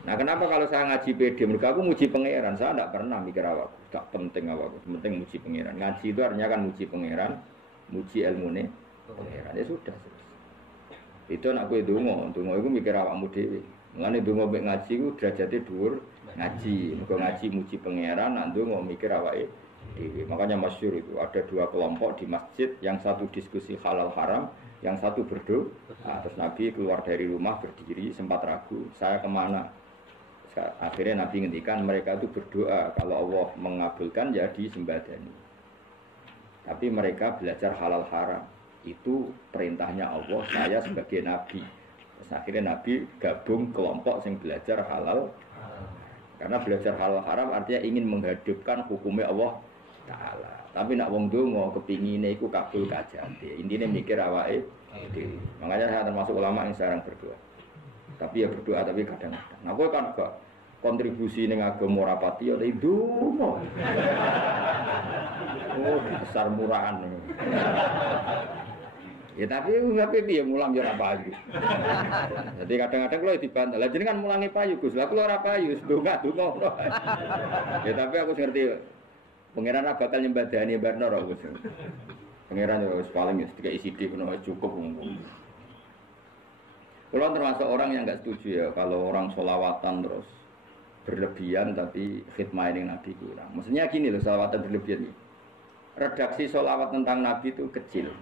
Nah kenapa kalau saya ngaji PD, mereka aku muji pangeran, saya tidak pernah mikir awak, gak penting awak, penting muji pangeran. Ngaji itu artinya kan muji pangeran, muji ilmu nih pangeran, ya sudah. Itu nak kue dungo itu mikir awakmu dewi. Mengenai dungo bek ngaji itu derajatnya dhuwur ngaji, mereka ngaji muji pangeran, nak dungo mikir awak dewi. Makanya masyhur itu ada dua kelompok di masjid, yang satu diskusi halal haram, yang satu berdoa. Nah, terus Nabi keluar dari rumah berdiri sempat ragu, saya kemana? Akhirnya Nabi ngendikan mereka itu berdoa kalau Allah mengabulkan ya disembadani. Tapi mereka belajar halal haram. Itu perintahnya Allah, saya sebagai Nabi. Terus akhirnya Nabi gabung kelompok yang belajar halal. Karena belajar halal haram artinya ingin menghidupkan hukumnya Allah Ta'ala. Tapi nak wong donga kepingine iku kabul kajate. Intine mikir awake dhewe. Makanya saya termasuk ulama yang jarang berdoa. Tapi ya berdoa tapi kadang-kadang. Nah kowe kan gak kontribusi ning agama rapati ya ndonga. Oh, besar murahan. Ya tapi piye mulang yo ora payu. Jadi kadang-kadang kalau dibantah, lah jenengan mulangi payu Gus. Lah kula ora payu, donga-donga. Ya tapi aku ngerti pangeran ora bakal nyembadani barno ora Gus. Pangeran yo wis paling wis dikai sithik ngono cukup ngomong. Kalau termasuk orang yang enggak setuju ya kalau orang sholawatan terus berlebihan tapi khidmah ini Nabi kurang. Maksudnya gini loh, sholawatan berlebihan ini. Redaksi sholawat tentang Nabi itu kecil.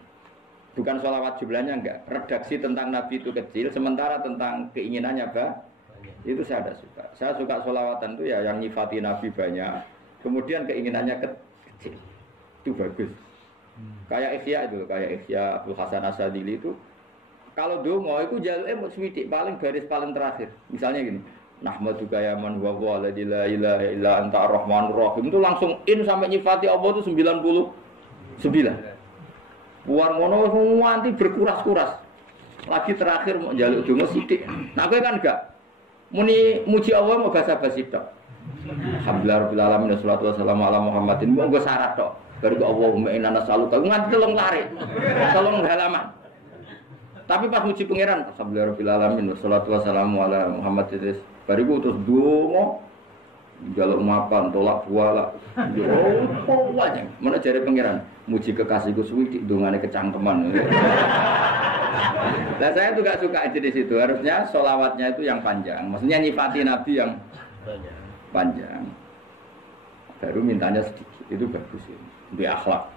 Bukan sholawat jumlahnya enggak. Redaksi tentang Nabi itu kecil, sementara tentang keinginannya itu saya ada suka. Saya suka sholawatan itu ya yang nyifati Nabi banyak, kemudian keinginannya kecil. Itu bagus. Kayak Ihya Abdul Hasan Asadili itu kalau donga itu jaluke mung sithik paling baris paling terakhir. Misalnya gini, nahmaduka ya man huwa alladzi la ilaha illa anta arrahmanur rahim. Itu langsung in sampai nyifati Allah itu 99. Buar ngono nganti berkuras-kuras. Lagi terakhir mau njaluk donga sithik. Nah kowe kan enggak. Muni muji Allah mau basa-basi tok. Alhamdulillah rabbil alamin wassalatu wassalamu ala Muhammadin. Mau nggo syarat tok. Baru Allahumma inna nas'aluka nganti telung lari. Telung halaman. Tapi pas muji pangeran, alhamdulillah rabbil alamin wassalatu wassalamu ala Muhammadin. Baru terus donga jaluk mapan, tolak buala. Oh, wajah. Mana jare pangeran? Muji kekasihku suwi dongane kecangkeman. Nah, saya juga suka jenis itu. Harusnya sholawatnya itu yang panjang. Maksudnya nyifati Nabi yang panjang. Baru mintanya sedikit. Itu bagus ya. Di akhlak.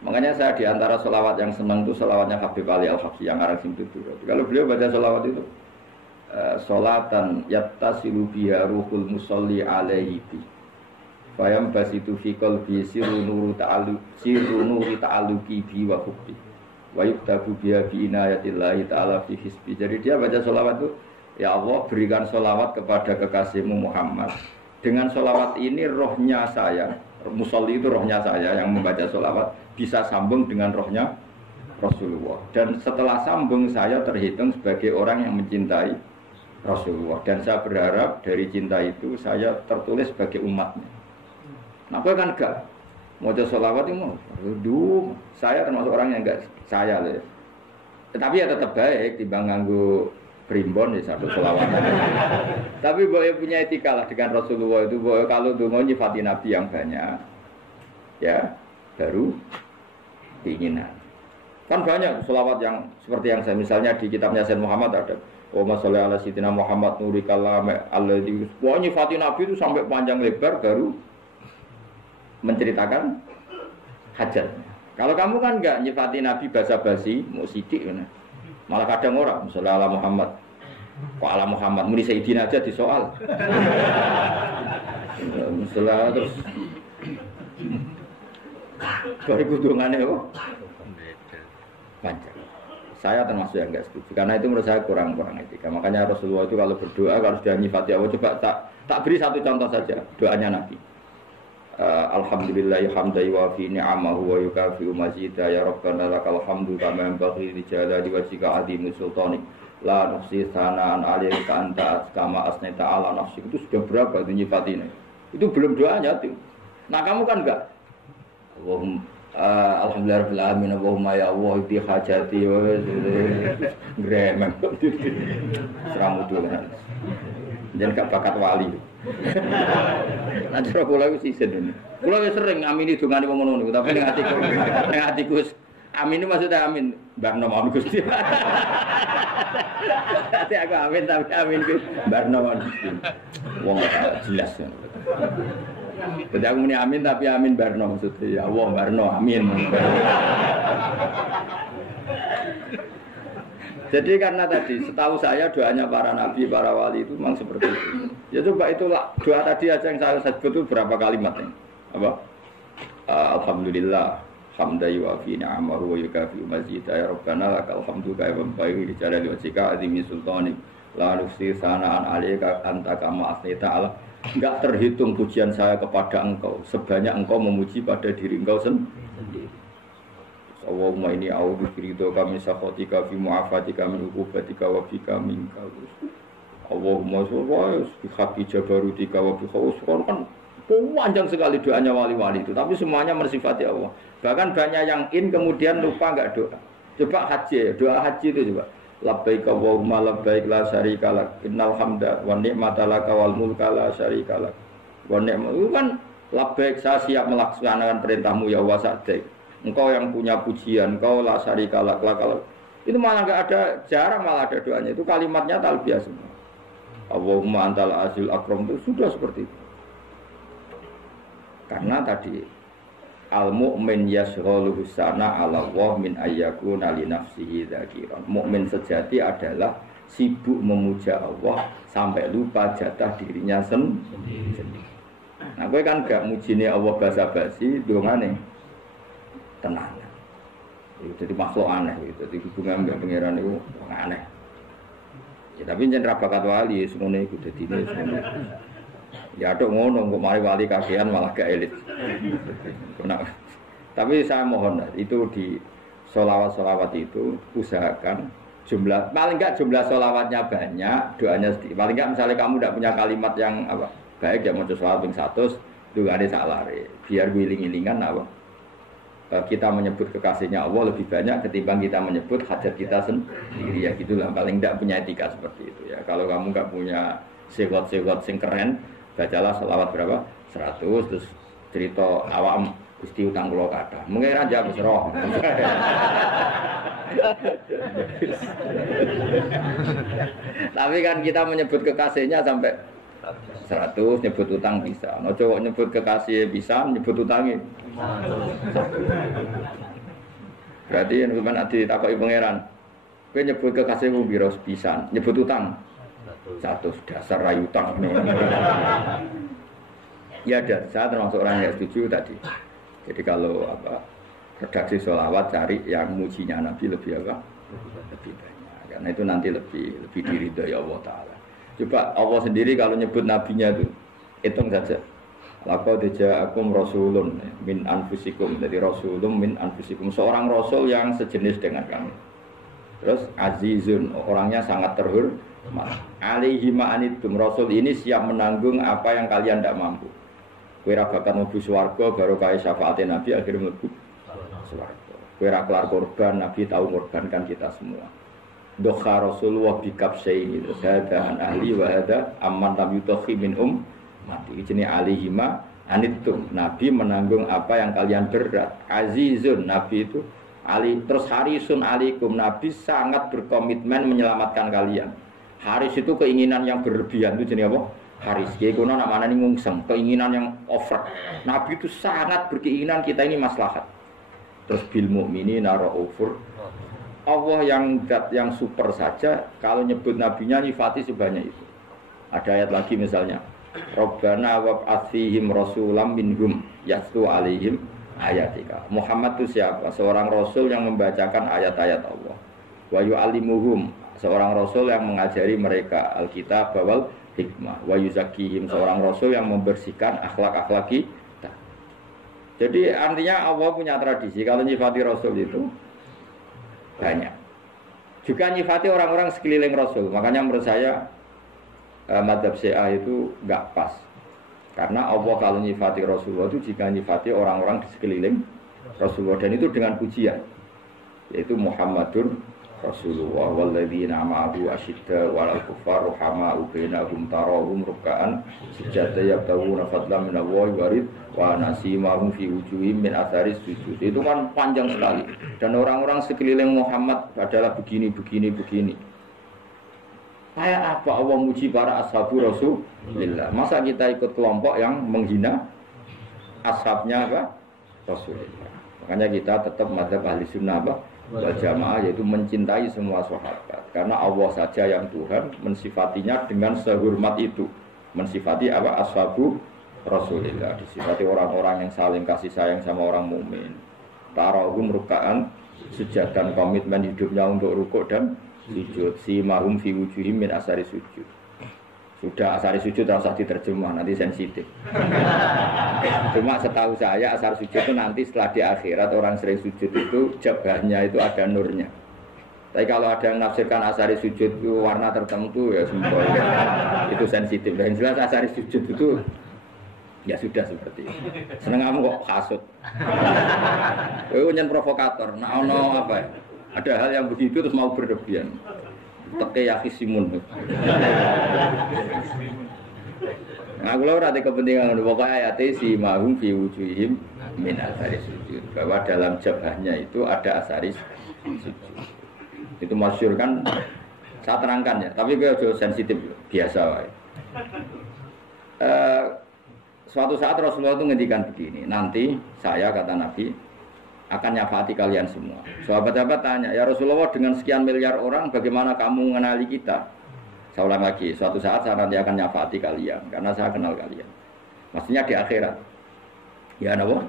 Makanya saya di antara sholawat yang senang itu sholawatnya Habib Ali Al-Habsyi yang ngarang sing tutur. Kalau beliau baca sholawat itu sholatan yattasilu biha ruhul musolli alaihi bi fayam basitu fi qalbi sirru nuri ta'alluqi bi wa hubbi wa yuktabu biha bi inayatillahi ta'ala fi hisbi. Jadi dia baca sholawat itu, ya Allah berikan sholawat kepada kekasihmu Muhammad. Dengan sholawat ini rohnya saya, musolli itu rohnya saya yang membaca sholawat bisa sambung dengan rohnya Rasulullah. Dan setelah sambung saya terhitung sebagai orang yang mencintai Rasulullah. Dan saya berharap dari cinta itu saya tertulis sebagai umatnya. Nah, aku kan enggak mau sholawat itu mau. Aduh, saya termasuk orang yang enggak saya lah. Tetapi ya tetap baik dibanding nganggo primbon ya satu sholawat. Tapi boleh punya etika lah dengan Rasulullah itu. Boleh kalau donga nyifati Nabi yang banyak, ya baru keinginan. Kan banyak sholawat yang seperti yang saya misalnya di kitabnya Sayyid Muhammad ada Wa sholli ala sayyidina Muhammad nuri kalam alladzi. Wah nyifati Nabi itu sampai panjang lebar baru menceritakan hajat. Kalau kamu kan enggak nyifati Nabi basa-basi, mau sidik kan. Malah kadang orang misalnya ala Muhammad. Kok ala Muhammad muni sayyidina aja disoal. Misalnya terus dari kudungannya kok panjang. Saya termasuk yang enggak setuju karena itu menurut saya kurang etika. Makanya Rasulullah itu kalau berdoa kalau sudah nyifati Allah, coba tak beri satu contoh saja doanya Nabi. Alhamdulillahi hamdan wa fi ni'amahu wa yukafi'u mazidah ya rabbana lakal hamdu kama yanbaghi li jalali wajhika 'azimi sultanik la nuhsi tsana'an 'alaika anta kama asnaita 'ala nafsik. Itu sudah berapa itu nyifatinya? Itu belum doanya tuh. Nah kamu kan enggak. Alhamdulillahirabbil alamin Allahumma ya Allah bi hajati wa gremeng seramudu kan. Jangan gak bakat wali. Nanti kula iku sisen. Kula wis sering amini dongane wong ngono niku, tapi ning atiku amin maksudnya amin barno amin Gusti. Ati aku amin tapi amin ku barno Gusti. Wong jelas. Jadi aku muni amin tapi amin barno maksudnya ya Allah barno amin. Jadi karena tadi setahu saya doanya para nabi, para wali itu memang seperti itu. Ya coba itulah doa tadi aja yang saya sebut itu berapa kalimat ini? Apa? Alhamdulillah hamdan yu'afi ni'amahu wa yukafi mazidah ya Rabbana lakal hamdu kama yanbaghi li jalali wajhika azimi sultanik la nufsi sana'an 'alaika anta kama asnita ala. Enggak terhitung pujian saya kepada engkau sebanyak engkau memuji pada diri engkau sendiri. Allahumma inni a'udzu biridhoka min sakhatika fi mu'afatika min uqubatika wa bika minka. Allahumma sholli bi haqqi jabarutika wa bi khawsika. Kan panjang sekali doanya wali-wali itu, tapi semuanya mensifati Allah. Bahkan banyak yang kemudian lupa enggak doa. Coba haji, doa haji itu coba. Labbaik Allahumma labbaik la syarika lak. Innal hamda wa ni'mata laka wal mulka la syarika lak. Wa ni'matu itu kan labbaik saya siap melaksanakan perintahmu ya Allah sa'daik. Engkau yang punya pujian, engkau la syarika lak. Itu malah enggak ada, jarang malah ada doanya. Itu kalimatnya talbiyah semua. Allahumma antal azil akram itu sudah seperti itu. Karena tadi al-mu'min yashghaluhu sana 'ala Allah min ayyakuna li nafsihi dzakiran. Mukmin sejati adalah sibuk memuja Allah sampai lupa jatah dirinya sendiri. Nah, kowe kan gak mujine Allah basa-basi, dongane tenang. Itu jadi makhluk aneh gitu. Jadi hubungan mbek pangeran itu aneh. Ya tapi jeneng ra bakat wali semono iku dadine semono. Ya aduk ngono kok mari wali kakean malah gak elit. Tapi saya mohon itu di sholawat-sholawat itu usahakan jumlah paling enggak jumlah sholawatnya banyak, doanya sedikit. Paling enggak misalnya kamu tidak punya kalimat yang apa baik ya mau sholawat ping 100 dungane sak lare. Biar wiling-wilingan apa kita menyebut kekasihnya Allah lebih banyak ketimbang kita menyebut hajat kita sendiri ya gitulah. Paling enggak punya etika seperti itu ya. Kalau kamu enggak punya sewot-sewot sing keren, bacalah selawat berapa? 100 terus cerita awam Gusti utang kula kathah. Mengira aja wis roh. Tapi kan kita menyebut kekasihnya sampai 100 nyebut utang bisa. Ojo nyebut kekasih bisa, nyebut utangnya. Berarti yen sampean ditakoki pangeran, kowe nyebut kekasihmu piro bisa, nyebut utang 100 dasar rayu utang. Ya dan saya termasuk orang yang setuju tadi. Jadi kalau redaksi sholawat cari yang mujinya Nabi lebih lebih banyak. Karena itu nanti lebih diridhoi Allah Taala. Coba Allah sendiri kalau nyebut nabinya itu hitung saja. Laqad ja'akum rasulun min anfusikum. Jadi rasulun min anfusikum, seorang rasul yang sejenis dengan kamu. Terus azizun, orangnya sangat terhormat. Alaihi ma'anitum, rasul ini siap menanggung apa yang kalian tidak mampu. Kowe ra bakal mlebu swarga baru kaya syafaate Nabi akhirnya mlebu swarga. Kowe ra kelar korban, Nabi tahu mengorbankan kita semua. Dokha Rasulullah bikabsaini hada an ahli wa hada amman lam yutakhi min mati. Jenenge alihima anitum. Nabi menanggung apa yang kalian berat. Azizun, Nabi itu ali terus harisun alaikum. Nabi sangat berkomitmen menyelamatkan kalian. Haris itu keinginan yang berlebihan itu jenenge apa? Haris, ya kono nak manani ngungseng, keinginan yang over. Nabi itu sangat berkeinginan kita ini maslahat. Terus bil mukminina raufur. Allah yang super saja kalau nyebut nabinya nyifati sebanyak itu. Ada ayat lagi misalnya, Rabbana wab'ats fihim rasulam minhum yatlu alaihim ayatika. Muhammad itu siapa? Seorang rasul yang membacakan ayat-ayat Allah. Wa yu'allimuhum, seorang rasul yang mengajari mereka Alkitab wal hikmah. Wa yuzakkihim, seorang rasul yang membersihkan akhlak-akhlak kita. Jadi artinya Allah punya tradisi kalau nyifati rasul itu banyak. Juga nyifati orang-orang sekeliling rasul. Makanya menurut saya madzhab Syiah itu enggak pas. Karena Allah kalau nyifati Rasulullah itu jika nyifati orang-orang di sekeliling Rasulullah, dan itu dengan pujian, yaitu Muhammadur Rasulullah walladzina ma'ahu asyidda 'alal kuffar rahama'u bainahum tarahum ruk'an sujada yabtaguna fadlan minallahi wa ridwana simahum fi wujuhihim min atharis sujud. Itu kan panjang sekali, dan orang-orang sekeliling Muhammad adalah begini. Kayak apa Allah muji para ashabu Rasulullah? Masa kita ikut kelompok yang menghina ashabnya apa? Rasulullah. Makanya kita tetap madzhab ahli sunnah apa? Wal jamaah, yaitu mencintai semua sahabat, karena Allah saja yang Tuhan mensifatinya dengan sehormat itu, mensifati apa? Ashabu Rasulillah, disifati orang-orang yang saling kasih sayang sama orang mukmin. Tarahum ruk'an, sujud dan komitmen hidupnya untuk rukuk dan sujud. Simahum fi wujuhihim min asari sujud. Sudah asari sujud tidak usah diterjemah, nanti sensitif. Cuma setahu saya asar sujud itu nanti setelah di akhirat orang sering sujud itu jabahnya itu ada nurnya. Tapi kalau ada yang nafsirkan asari sujud itu warna tertentu ya semua itu sensitif. Dan jelas asari sujud itu ya sudah seperti itu. Seneng kamu kok hasut. Itu nyen provokator. Nah ono apa ya? Ada hal yang begitu terus mau berlebihan. Teke yakisimun. Nah, kalau ada kepentingan pokoknya ayatnya si mahum fi wujuhihim min asari sujud, bahwa dalam jabahnya itu ada asari sujud. Itu masyhur kan, saya terangkan ya, tapi gue juga sensitif biasa. Suatu saat Rasulullah itu ngendikan begini, nanti saya kata Nabi akan nyafaati kalian semua. Sahabat-sahabat tanya, ya Rasulullah dengan sekian miliar orang bagaimana kamu mengenali kita? Saya ulang lagi, suatu saat saya nanti akan nyafaati kalian karena saya kenal kalian. Maksudnya di akhirat. Ya napa?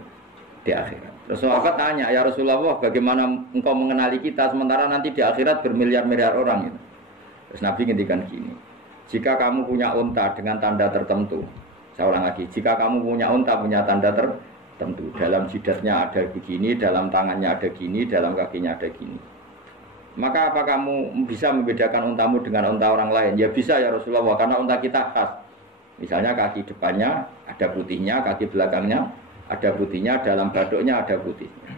Di akhirat. Terus sahabat tanya, ya Rasulullah bagaimana engkau mengenali kita sementara nanti di akhirat bermiliar-miliar orang itu. Terus Nabi ngendikan gini, jika kamu punya unta dengan tanda tertentu, saya ulang lagi, jika kamu punya unta punya tanda tertentu, dalam jidatnya ada begini, dalam tangannya ada gini, dalam kakinya ada gini, maka apa kamu bisa membedakan untamu dengan unta orang lain? Ya bisa ya Rasulullah, karena unta kita khas. Misalnya kaki depannya ada putihnya, kaki belakangnya ada putihnya, dalam baduknya ada putihnya.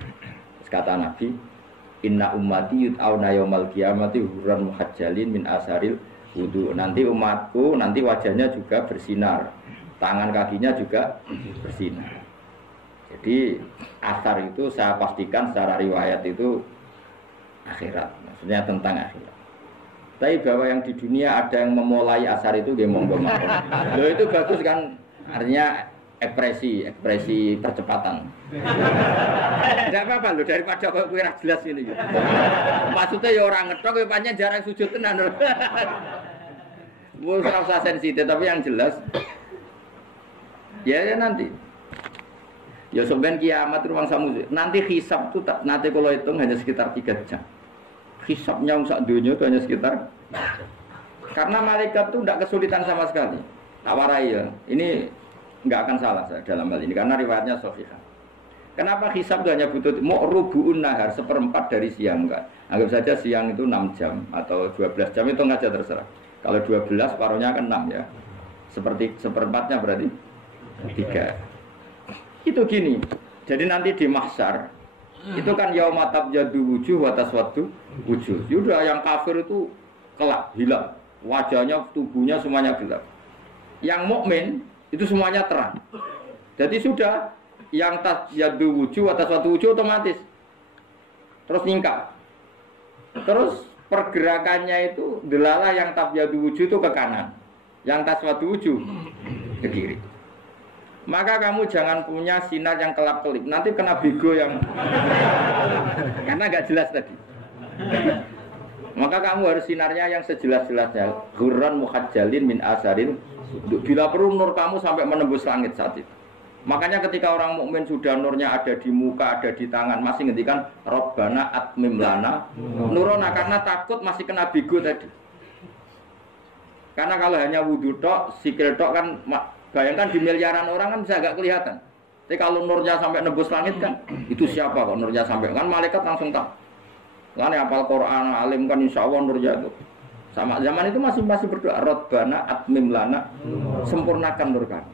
Terus kata Nabi, inna ummati yut'auna yaumal qiyamati hurran muhajjalin min asaril wudu. Nanti umatku nanti wajahnya juga bersinar, tangan kakinya juga bersinar. Jadi asar itu saya pastikan secara riwayat itu akhirat, maksudnya tentang akhirat. Tapi bahwa yang di dunia ada yang memulai asar itu gimana? Loh itu bagus kan, artinya ekspresi percepatan. Tidak apa-apa loh, daripada kau kira jelas ini. Maksudnya ya orang ngetok, ya panjang jarang sujud tenan. Bukan usah sensitif, tapi yang jelas ya nanti. Ya sebenarnya kiamat ruang samu. Nanti hisab itu nanti kalau hitung hanya sekitar 3 jam. Hisabnya sak dunia itu hanya sekitar. Karena malaikat itu tidak kesulitan sama sekali. Tak warai ya. Ini enggak akan salah saya dalam hal ini karena riwayatnya sahih. Kenapa hisab itu hanya butuh rubu'un nahar, 1/4 dari siang enggak. Anggap saja siang itu 6 jam atau 12 jam itu enggak aja terserah. Kalau 12 paruhnya kan 6 ya. Seperti 1/4-nya berarti 3. Itu gini, jadi nanti di mahsyar itu kan yaumatab jadu wujuh watas wadu wujuh. Sudah yang kafir itu kelak hilang, wajahnya, tubuhnya semuanya gelap. Yang mukmin itu semuanya terang. Jadi sudah yang tas jadu wujuh watas wadu wujuh otomatis terus nyingkap. Terus pergerakannya itu delala yang tab jadu wujuh itu ke kanan, yang tas wadu wujuh ke kiri. Maka kamu jangan punya sinar yang kelap-kelip. Nanti kena bego yang karena nggak jelas tadi. Maka kamu harus sinarnya yang sejelas-jelasnya. Hurran muhajjalin min asarin. Bila perlu nur kamu sampai menembus langit saat itu. Makanya ketika orang mukmin sudah nurnya ada di muka, ada di tangan, masih ngendikan Rabbana atmim lana nurona, karena takut masih kena bego tadi. Karena kalau hanya wudu tok, sikil tok kan bayangkan di miliaran orang kan bisa agak kelihatan. Tapi kalau nurnya sampai nebus langit kan, itu siapa kok nurnya sampai? Kan malaikat langsung tahu. Kan hafal Quran, alim kan insya Allah nurnya itu. Sama zaman itu masih berdoa, Rabbana atmim lana, sempurnakan nur kami.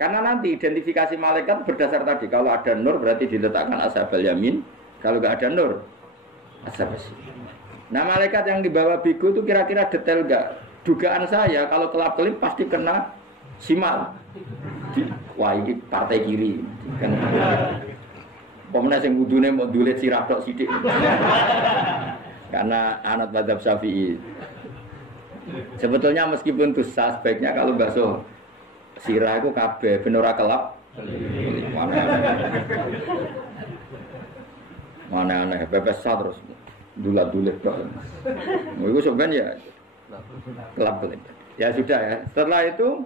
Karena nanti identifikasi malaikat berdasar tadi. Kalau ada nur berarti diletakkan ashabal yamin. Kalau nggak ada nur, ashabal shimal. Nah malaikat yang dibawa biku itu kira-kira detail nggak? Dugaan saya kalau kelap-kelip pasti kena simal. Wah ini partai kiri. Kan. Pemenang yang wudhunya mau dulit sirah tok sidik. Karena anak madzhab Syafi'i. Sebetulnya meskipun dosa sebaiknya kalau basuh sirah itu kabeh ben ora kelap. Mana aneh pepes terus dulat-dulit tok. Iku sebenarnya kelap-kelip. Ya sudah ya. Setelah itu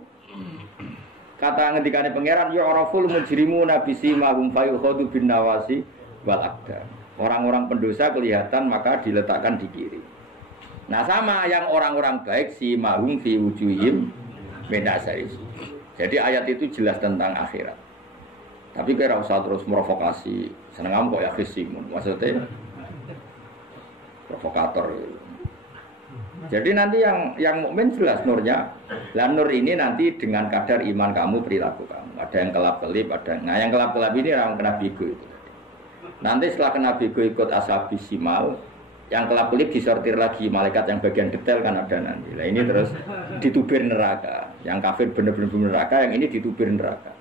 kata ngendikane pangeran ya araful mujrimu nabisi mahum fayukhadu bin nawasi wal aqdam. Orang-orang pendosa kelihatan maka diletakkan di kiri. Nah sama yang orang-orang baik si mahum fi wujuhim menasari. Jadi ayat itu jelas tentang akhirat. Tapi kira usah terus merovokasi. Seneng kamu kok ya fisimun. Maksudnya provokator. Jadi nanti yang mukmin jelas nurnya. Lah nur ini nanti dengan kadar iman kamu, perilaku kamu. Ada yang kelap-kelip, ada. Nah yang kelap-kelip ini orang kena bigo itu. Nanti setelah kena bigo ikut ashabi simal, yang kelap-kelip disortir lagi malaikat yang bagian detail kan ada nanti. Nah ini terus ditubir neraka. Yang kafir benar-benar neraka, yang ini ditubir neraka.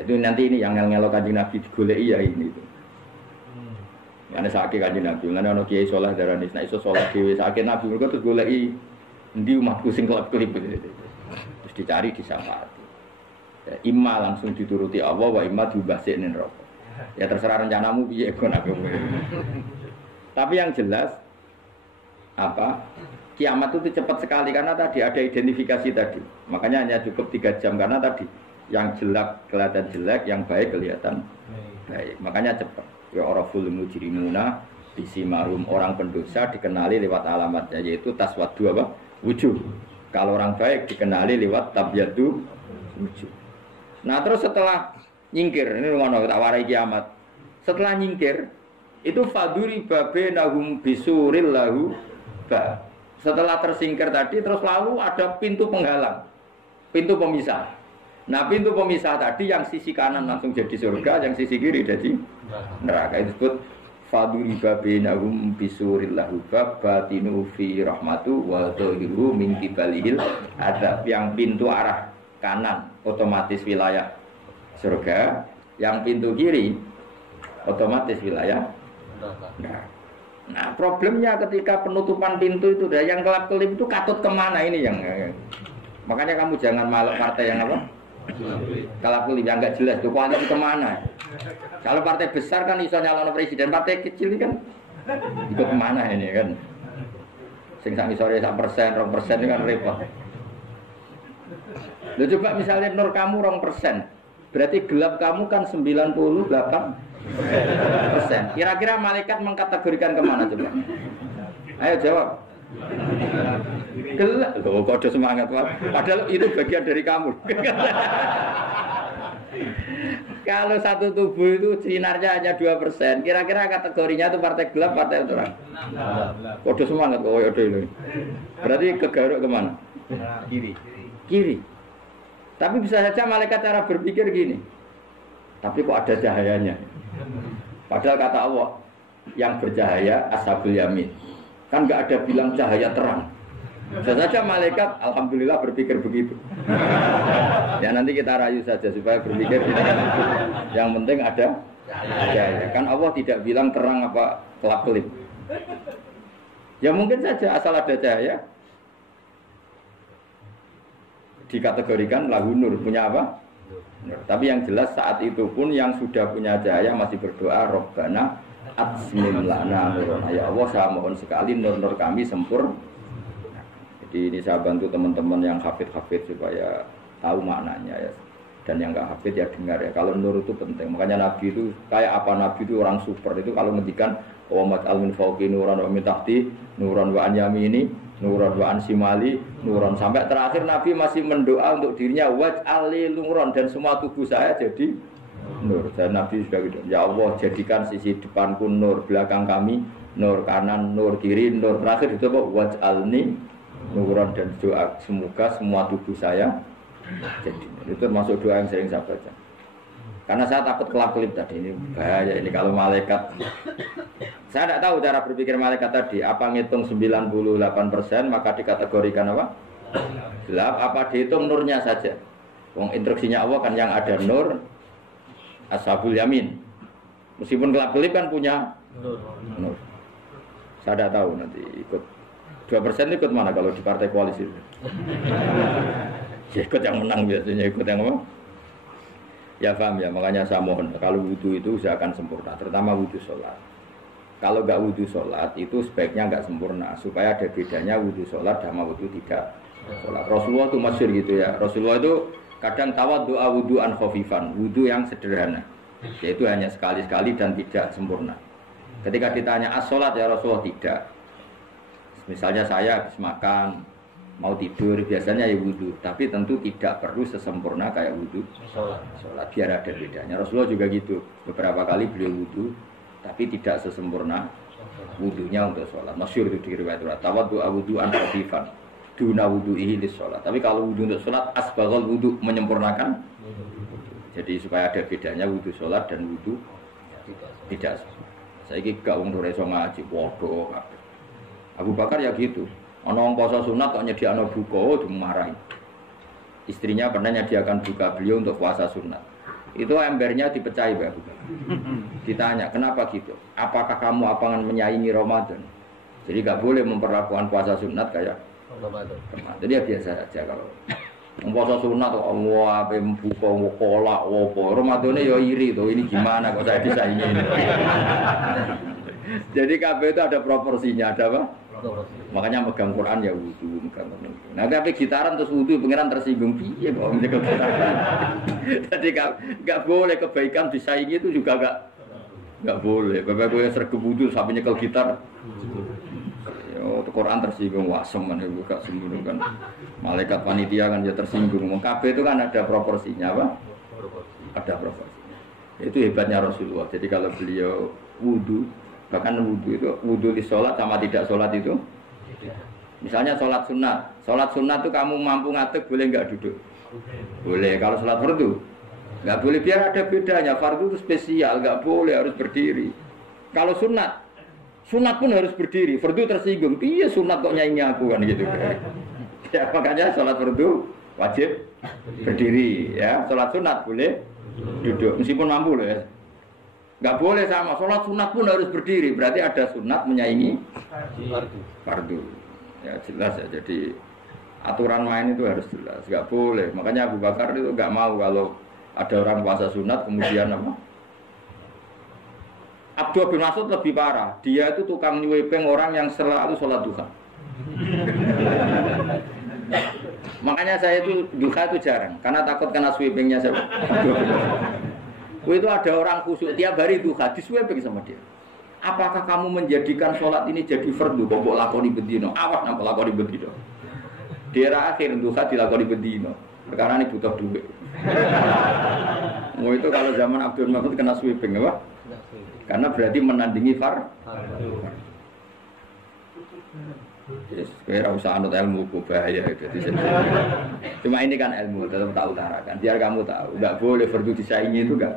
Itu nanti ini yang ngelok kanjeng Nabi digoleki ya ini itu. Ana sakit kanjeng Nabi, ngene ana kiai saleh darani nek iso salat dhewe sakit Nabi mergo terus goleki endi umatku sing kelip-kelip gitu. Terus dicari disyafaati. Ya imma langsung dituruti Allah wa imma diubahsine neraka. Ya terserah rencanamu piye kon aku. Tapi yang jelas apa? Kiamat itu cepat sekali karena tadi ada identifikasi tadi. Makanya hanya cukup 3 jam karena tadi yang jelek kelihatan jelek, yang baik kelihatan baik. Makanya cepat. Ya araful mujrimuna bisimarum, orang pendosa dikenali lewat alamatnya yaitu taswaddu apa? Wujuh. Kalau orang baik dikenali lewat tabyadu wujuh. Nah, terus setelah nyingkir, ini ngono tak warai kiamat. Setelah nyingkir itu faduri babenahum bisuril lahu ba. Setelah tersingkir tadi terus lalu ada pintu penghalang. Pintu pemisah. Nah pintu pemisah tadi yang sisi kanan langsung jadi surga, yang sisi kiri jadi neraka. Itu disebut faduri babenahum bisuril lahu ba batinu fi rahmatu wa dhahiru min qibalihil adab. Yang pintu arah kanan otomatis wilayah surga, yang pintu kiri otomatis wilayah neraka. Nah problemnya ketika penutupan pintu itu yang kelap-kelip itu katut kemana ini yang makanya kamu jangan malak partai yang apa? Kelap-kelip yang enggak jelas, itu koalisi kemana? Kalau partai besar kan iso nyalon presiden, partai kecil ini kan ikut kemana ini kan? Sing sak isore 1%, 2% ini kan repot. Loh coba misalnya nur kamu 2%, berarti gelap kamu kan 98%. Kira-kira malaikat mengkategorikan kemana coba? Ayo jawab. Gelap. Loh kode semangat Pak. Padahal itu bagian dari kamu. Kalau satu tubuh itu sinarnya hanya 2%, kira-kira kategorinya itu partai gelap, partai terang. Kode semangat kok kode ini. Berarti kegaruk kemana? Kiri. Tapi bisa saja malaikat cara berpikir gini. Tapi kok ada cahayanya? Padahal kata Allah yang bercahaya ashabul yamin. Kan enggak ada bilang cahaya terang. Bisa saja malaikat alhamdulillah berpikir begitu. Ya nanti kita rayu saja supaya berpikir tidak. Yang penting ada cahaya. Kan Allah tidak bilang terang apa kelap-kelip. Ya mungkin saja asal ada cahaya dikategorikan lahu nur, punya apa? Nur. Tapi yang jelas saat itu pun yang sudah punya cahaya masih berdoa Rabbana atsmim lana nurana. Ya Allah saya mohon sekali nur-nur kami sempurna. Jadi ini saya bantu teman-teman yang hafid-hafid supaya tahu maknanya ya. Dan yang enggak hafid ya dengar ya. Kalau nur itu penting. Makanya Nabi itu kayak apa, Nabi itu orang super. Itu kalau ngendikan wa mat'al min fawqi nuran wa min tahti nuran wa an yamini nuran wa an simali nuran, sampai terakhir Nabi masih mendoa untuk dirinya waj'al li nuran, dan semua tubuh saya jadi nur. Dan Nabi sudah gitu, ya Allah jadikan sisi depanku nur, belakang kami nur, kanan nur, kiri nur, terakhir itu waj'alni nuran, dan doa semoga semua tubuh saya Jadi itu termasuk doa yang sering saya baca. Karena saya takut kelap-kelip tadi, ini bahaya ini kalau malaikat. Saya tidak tahu cara berpikir malaikat tadi, apa ngitung 98% maka dikategorikan apa? Gelap, apa dihitung nurnya saja. Wong instruksinya Allah kan yang ada nur, ashabul yamin. Meskipun kelap-kelip kan punya nur. Saya tidak tahu nanti ikut 2% ikut mana kalau di partai koalisi. Ya ikut yang menang biasanya, ikut yang apa? Ya paham ya, makanya saya mohon kalau wudhu itu usahakan sempurna, terutama wudhu sholat. Kalau nggak wudhu sholat itu sebaiknya nggak sempurna, supaya ada bedanya wudhu sholat sama wudhu tidak sholat. Rasulullah itu masyhur gitu ya. Rasulullah itu kadang tawaddu wudhu'an khafifan, wudhu yang sederhana, yaitu hanya sekali-sekali dan tidak sempurna. Ketika ditanya as-sholat ya Rasulullah tidak. Misalnya saya habis makan mau tidur biasanya ya wudhu, tapi tentu tidak perlu sesempurna kayak wudhu sholat, biar ada bedanya. Rasulullah juga gitu, beberapa kali beliau wudhu tapi tidak sesempurna wudhunya untuk sholat. Masyhur itu di riwayat tawaddu wudhu'an khafifan duna wudhu'ihi lis sholat. Tapi kalau wudhu untuk sholat asbaghal wudhu, menyempurnakan. Jadi supaya ada bedanya wudhu sholat dan wudhu tidak. Saya gak wong ora iso ngaji podo. Abu Bakar ya gitu. Ana wong poso sunat kok nyediakno buka dimarahi. Istrinya pernah nyediakan buka beliau untuk puasa sunat. Itu embernya dipecahi Pak Abu Bakar. Ditanya, "Kenapa gitu? Apakah kamu akan menyaingi Ramadan?" Jadi enggak boleh memperlakukan puasa sunat kayak Ramadan. Jadi ya biasa saja kalau puasa sunat kok Allah ape buka kolak opo. Ramadane ya iri to, ini gimana kok saya disaingi ini. Jadi kabeh itu ada proporsinya, ada apa? Makanya megang Quran ya wudu, megang. Nah, tapi gitaran terus wudu pengiran tersinggung piye kok menjegal gitaran. Jadi enggak boleh kebaikan disaingi itu juga enggak boleh. Bapak gue sergap wudu sampai nyekel gitar. Oh, Quran tersinggung wasem kan buka sembunyi kan. Malaikat panitia kan dia tersinggung. Kabeh itu kan ada proporsinya apa? Ada proporsinya. Itu hebatnya Rasulullah. Jadi kalau beliau wudu, bahkan wudu di sholat sama tidak sholat itu, misalnya sholat sunat itu kamu mampu ngatek boleh nggak duduk? Boleh. Kalau sholat fardu nggak boleh, biar ada bedanya. Fardu itu spesial, nggak boleh, harus berdiri. Kalau sunat pun harus berdiri. Fardu tersinggung, iya sunat kok nyanyi aku kan gitu. Ya makanya sholat fardu wajib berdiri, ya. Sholat sunat boleh duduk, meskipun mampu loh ya. Nggak boleh sama, sholat sunat pun harus berdiri. Berarti ada sunat menyaingi fardu. Ya jelas ya, jadi aturan main itu harus jelas. Nggak boleh, makanya Abu Bakar itu nggak mau kalau ada orang puasa sunat kemudian apa? Abdul bin Mas'ud lebih parah. Dia itu tukang nyuwepeng orang yang selalu sholat duha. Makanya saya itu duha itu jarang, karena takut kena sweepingnya saya. Itu ada orang khusyuk tiap hari duha disweping sama dia. Apakah kamu menjadikan sholat ini jadi fardu? Kok lakoni bedino? Awas nampak lakoni bedino. Di era akhir duha dilakoni bedino. Perkara ini butuh duit. Mau itu kalau zaman Abdul Mas'ud kena sweeping apa? Karena berarti menandingi fardu. Yes, kira usah anut ilmu bahaya itu. Cuma ini kan ilmu, tetap tak utarakan. Biar kamu tahu, nggak boleh fardu disaingi itu enggak.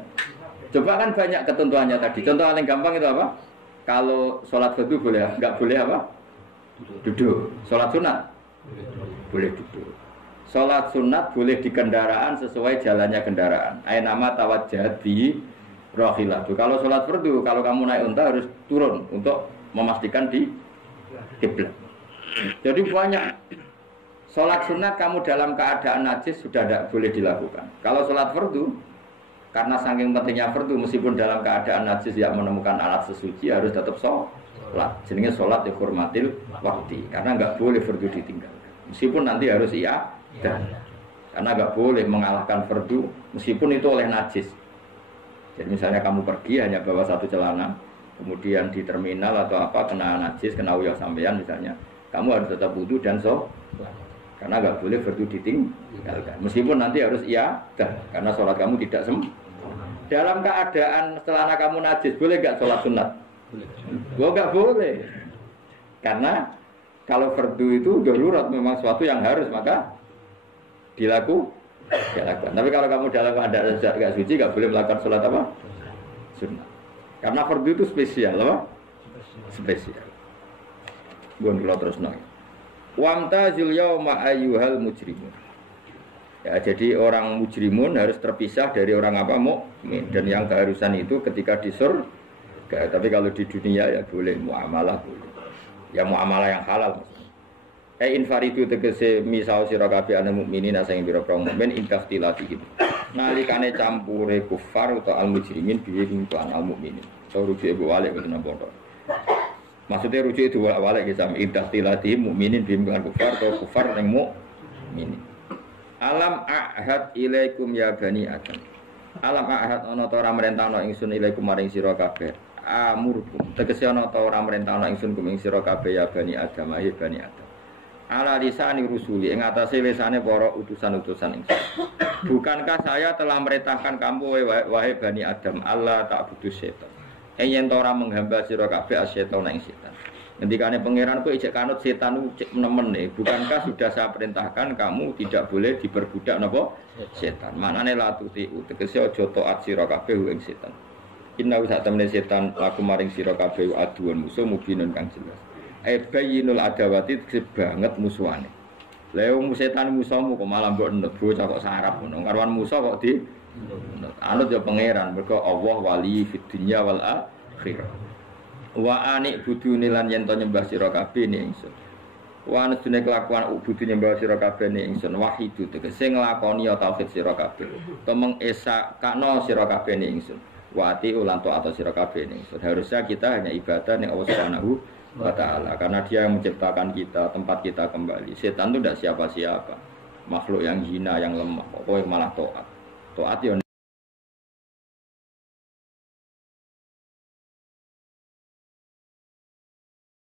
Coba kan banyak ketentuannya tadi. Contoh paling gampang itu apa? Kalau sholat fardu boleh, nggak boleh apa? Duduk. Sholat sunat boleh duduk. Sholat sunat boleh di kendaraan sesuai jalannya kendaraan. Ainama tawajjahat bi rahilah. Kalau sholat fardu, kalau kamu naik unta harus turun untuk memastikan di kiblat. Jadi banyak sholat sunat kamu dalam keadaan najis sudah tidak boleh dilakukan. Kalau sholat fardu, karena saking pentingnya fardu, meskipun dalam keadaan najis tidak menemukan alat sesuci harus tetap sholat. Jenenge sholat dihormatil waktu, karena nggak boleh fardu ditinggalkan. Meskipun nanti harus karena nggak boleh mengalahkan fardu meskipun itu oleh najis. Jadi misalnya kamu pergi hanya bawa satu celana, kemudian di terminal atau apa kena najis, kena uyah sampean misalnya, kamu harus tetap wudu dan sholat, karena nggak boleh fardu ditinggalkan. Meskipun nanti harus karena sholat kamu tidak dalam keadaan celana kamu najis, boleh nggak sholat sunat? Boleh. Nggak boleh, karena kalau fardu itu darurat memang suatu yang harus maka dilakukan. ya lakukan. Tapi kalau kamu dalam keadaan enggak suci, enggak boleh melakukan sholat apa? Sunnah. Karena fardu itu spesial, apa? Spesial. Bukan kalau terus nang. Wamtazil yauma ayyuhal mujrimun. Ya, jadi orang mujrimun harus terpisah dari orang apa mukmin, dan yang keharusan itu ketika di surga. Tapi kalau di dunia ya boleh muamalah boleh. Ya muamalah yang halal. Infaridu tegese misal sira kabeh ana mukminin sing pira-pira mukmin intaftilatihim. Nalikane campure kufar utawa al mujrimin bihi kuan al mukminin. So rujuk ibu walik boten napa. Maksudnya rujuk itu walik ge sami intaftilatihim mukminin bihi kuan kufar atau kufar ning mukminin. Alam ahad ilaikum ya bani Adam. Alam ahad ana ta ora merentahno ingsun ilaikum maring sira kabeh. Amurkum tegese ana ta ora merentahno ingsun kuming sira kabeh ya bani Adam ya bani Adam. Ala lisani rusuli ing atase lisane para utusan-utusan ingsun. Bukankah saya telah merintahkan kamu wahai bani Adam Allah tak butuh setan. Yen ta ora menghamba sira kabeh asyaiton ing setan. Ngendikane pangeran kowe ijek kanut setan cek nemen nih. Bukankah sudah saya perintahkan kamu tidak boleh diperbudak napa setan. Manane la tuti tegese aja taat sira kabeh ing setan. Inna wa ta'tamne setan laku maring sira kabeh aduan musuh mubinun kang jelas. Bayyinul adawati banget musuhane. Lha wong setan musuhmu kok malah mbok nut bocah kok sarap ngono. Karwan musuh kok di anut ya pangeran mergo Allah wali fid dunya wal akhirah. Wa anik budune lan yen to nyembah sira kabeh ning ingsun. Wa anune kelakuan budune nyembah sira kabeh ning ingsun wahidu tegese nglakoni tauhid sira kabeh. To mengesakno sira kabeh ning ingsun. Wa ati ulan to atau sira kabeh ning ingsun. Harusnya kita hanya ibadah ning Allah Subhanahu wa taala karena Dia yang menciptakan kita, tempat kita kembali. Setan itu tidak siapa-siapa. Makhluk yang hina, yang lemah. Pokoknya malah taat. Taat ya